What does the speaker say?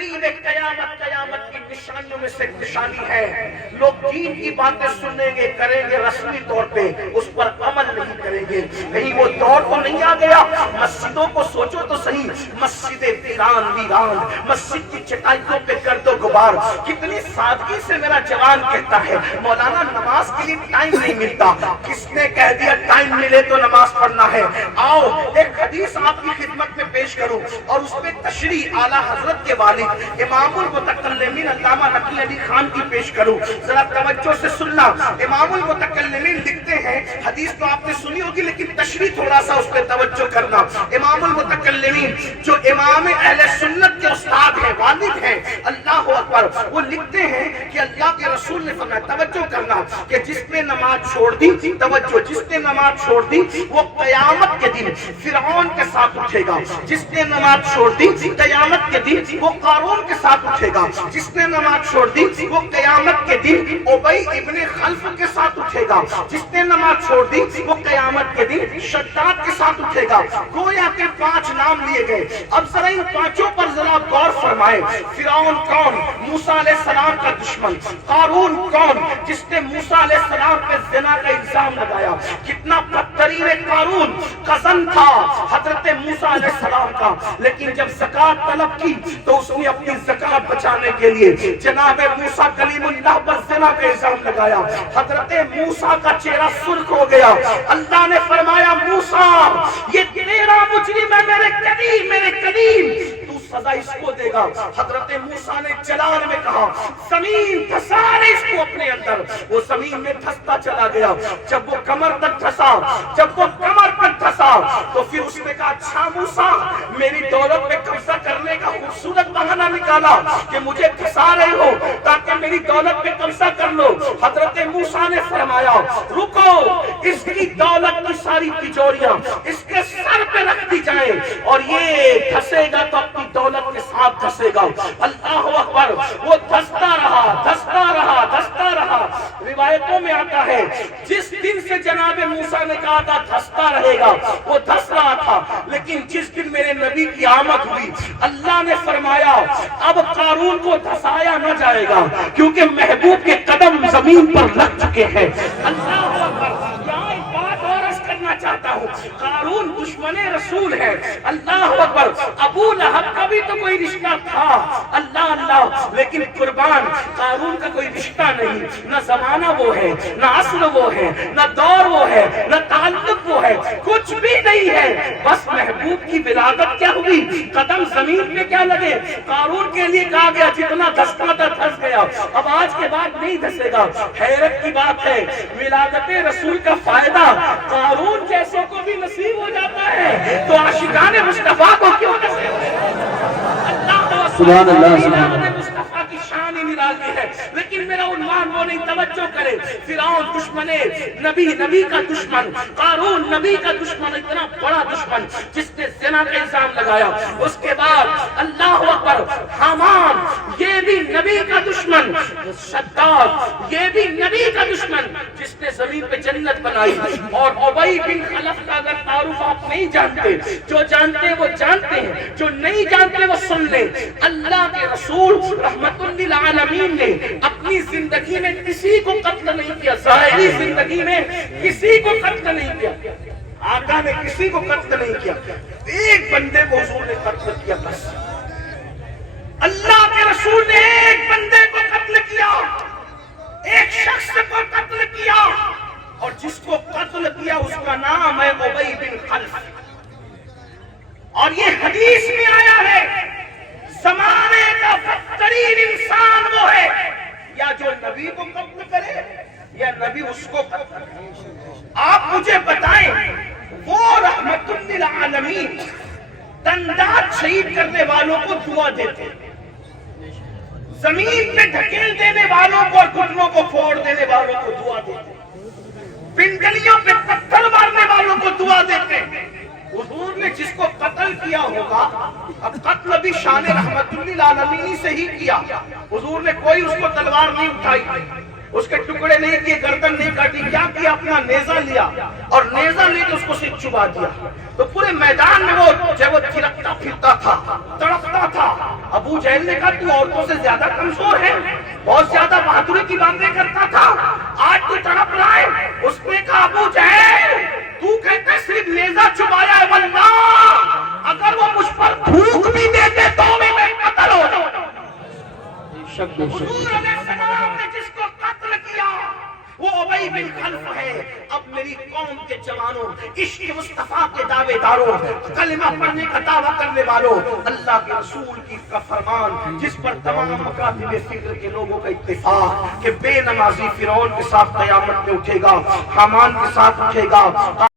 قریب قیامت کی نشانیوں میں سے نشانی ہے، لوگ دین کی باتیں سنیں گے، کریں گے رسمی طور پہ، اس پر عمل نہیں کریں گے۔ کہیں وہ دور تو نہیں آ گیا؟ مسجدوں کو سوچو تو صحیح، مسجدیں ویران، مسجد کی چٹائیوں پہ گرد و غبار۔ کتنی سادگی سے میرا جوان کہتا ہے مولانا نماز کے لیے ٹائم نہیں ملتا۔ کس نے کہہ دیا ٹائم ملے تو نماز پڑھنا ہے؟ آؤ ایک حدیث آپ کی خدمت میں پیش کروں اور اس پہ تشریح اعلیٰ حضرت کے والد امام المتکلمین علامہ نقی علی خان کی پیش کروں، ذرا توجہ سے سننا۔ امام المتکلمین لکھتے ہیں، حدیث تو آپ نے سنی ہوگی لیکن تشریح تھوڑا سا اس پہ توجہ کرنا۔ امام المتکلمین جو امام اہل سنت کے استاد ہیں، والد ہیں، اللہ اکبر، وہ لکھتے ہیں کہ اللہ کے رسول نے فرمایا، توجہ کرنا، کہ جس نے نماز چھوڑ دی، توجہ، جس نے نماز چھوڑ دی وہ قیامت کے دن فرعون کے ساتھ اٹھے گا۔ جس نے نماز چھوڑ دی قیامت کے دن وہ قارون کے ساتھ اٹھے گا۔ جس نے نماز چھوڑ دی وہ قیامت کے دن ابی ابن خلف کے ساتھ اٹھے گا۔ جس نے نماز چھوڑ دی وہ قیامت کے دن شداد کے ساتھ اٹھے گا۔ گویا کے 5 نام لیے گئے۔ اب ذرا ان 5 پر ذرا غور فرمائیں۔ فرعون کون؟ موسیٰ علیہ السلام کا دشمن۔ قارون کون؟ جس نے موسیٰ علیہ السلام پہ زنا کا الزام لگایا۔ کتنا بدترین قارون قزن تھا حضرت موسیٰ علیہ السلام کا، لیکن جب زکوٰۃ طلب کی تو اس نے اپنی زکوٰۃ بچانے کے لیے جناب موسیٰ کلیم اللہ پر زنا کا الزام لگایا۔ حضرت موسیٰ کا چہرہ سرخ ہو گیا۔ اللہ نے فرمایا موسیٰ یہ تیرا مجرم ہے، میرے قدیم تو سزا اس کو دے گا۔ حضرت موسیٰ نے جلال میں کہا زمین دھسا دے اس کو اپنے اندر۔ وہ زمین میں دھستا چلا گیا۔ جب وہ کمر تک دھسا تو پھر اس نے کہا اچھا موسیٰ میری دولت پہ قبضہ کرنے کا خوبصورت بہانہ نکالا کہ مجھے دھسا رہے ہو تاکہ میری دولت پہ قبضہ کر لو۔ حضرت موسیٰ نے فرمایا رکو، اس کی دولت کی ساری تجوریاں اس کے سر پہ رکھ دی جائیں اور یہ دھسے گا تو اپنی دولت کے ساتھ دھسے گا۔ اللہ اکبر، وہ دھستا رہا۔ روایتوں میں آتا ہے جس دن سے جناب موسیٰ نے کہا تھا دھستا رہے گا وہ دھس رہا تھا، لیکن جس دن میرے نبی کی آمد ہوئی اللہ نے فرمایا اب قارون کو دھسایا نہ جائے گا کیونکہ محبوب کے قدم زمین پر لگ چکے ہیں۔ اللہ اکبر، یہاں ایک بات اور عرض کرنا چاہتا ہوں، قارون دشمن رسول ہے۔ اللہ اکبر، ابو لہب کا بھی تو کوئی رشتہ تھا، اللہ، لیکن قربان قارون کا کوئی رشتہ نہیں، نہ زمانہ وہ ہے، نہ اصل وہ ہے، نہ دور وہ ہے، نہ تعلق وہ ہے، کچھ بھی نہیں ہے۔ بس محبوب کی ولادت کیا ہوئی، قدم زمین پہ کیا لگے۔ قارون کے لیے کہا گیا جتنا دھسنا تھا دھس گیا، اب آج کے بعد نہیں دھسے گا۔ حیرت کی بات ہے ولادت رسول کا فائدہ قارون جیسوں کو بھی نصیب ہو جاتا ہے تو عاشقان مصطفیٰ کو کیوں نصیب ہو؟ سبحان اللہ، مصطفیٰ کی شان ہی نرالی ہے۔ لیکن میرا عنوان وہ نہیں، توجہ کرے، فرعون دشمن نبی کا دشمن، قارون نبی کا دشمن، اتنا بڑا دشمن جس نے زنا کا الزام لگایا۔ اس کے بعد اللہ اکبر، حامان یہ بھی نبی کا دشمن، شداد یہ بھی نبی کا دشمن جس نے زمین پہ جنت بنائی۔ اور ابی بن خلف کا اگر تعارف آپ نہیں جانتے، جو جانتے ہیں وہ جانتے ہیں، جو نہیں جانتے وہ سن لیں۔ اللہ کے رسول رحمت للعالمین نے اپنی زندگی میں کسی کو قتل نہیں کیا، ظاہری زندگی میں کسی کو قتل نہیں کیا، آقا نے کسی کو قتل نہیں کیا، ایک بندے کو حضور نے قتل کیا بس۔ اللہ کے رسول نے ایک بندے کو قتل کیا، ایک شخص کو قتل کیا، اور جس کو قتل کیا اس کا نام ہے ابی بن خلف۔ اور یہ حدیث میں آیا ہے زمانے کا بدترین انسان وہ ہے یا جو نبی کو قتل کرے یا نبی اس کو قتل کرے۔ آپ مجھے بتائیں وہ رحمت للعالمین دندات شہید کرنے والوں کو دعا دیتے، زمین پہ ڈھکیل دینے والوں کو اور گھٹنوں کو پھوڑ دینے والوں کو دعا دیتے، پنڈلیوں پہ پتھر مارنے والوں کو دعا دیتے۔ حضور نے جس کو قتل کیا ہوگا، اب قتل بھی شان رحمت للعالمین سے ہی کیا، حضور نے کوئی اس کو تلوار نہیں اٹھائی، اس کے ٹکڑے نہیں کیے، گردن نہیں کاٹی، کیا کیا؟ اپنا نیزہ لیا اور نیزہ لے کے اس کو صرف چبا دیا. تو پورے میدان میں وہ تھرکتا پھرتا تھا، تڑپتا تھا. ابو جہل نے کہا تو عورتوں سے زیادہ کمزور ہے، بہت زیادہ بہادری کی باتیں کرتا تھا، آج تو تڑپ رہا ہے. اس نے کہا ابو جہل تو کہتے صرف نیزہ چبایا ہے، واللہ اگر وہ مجھ پر تھوک بھی دیتے تو بھی میں قتل ہو جاؤں. حضور علیہ السلام نے جس کو قتل کیا وہ ابی بن خلف ہے. اب میری قوم کے جوانوں، عشق مصطفیٰ کے دعوے داروں، کلمہ پڑھنے کا دعویٰ کرنے والوں، اللہ کے رسول کی کا فرمان جس پر تمام مکاتب فکر کے لوگوں کا اتفاق کہ بے نمازی فرعون کے ساتھ قیامت میں اٹھے گا، حامان کے ساتھ اٹھے گا.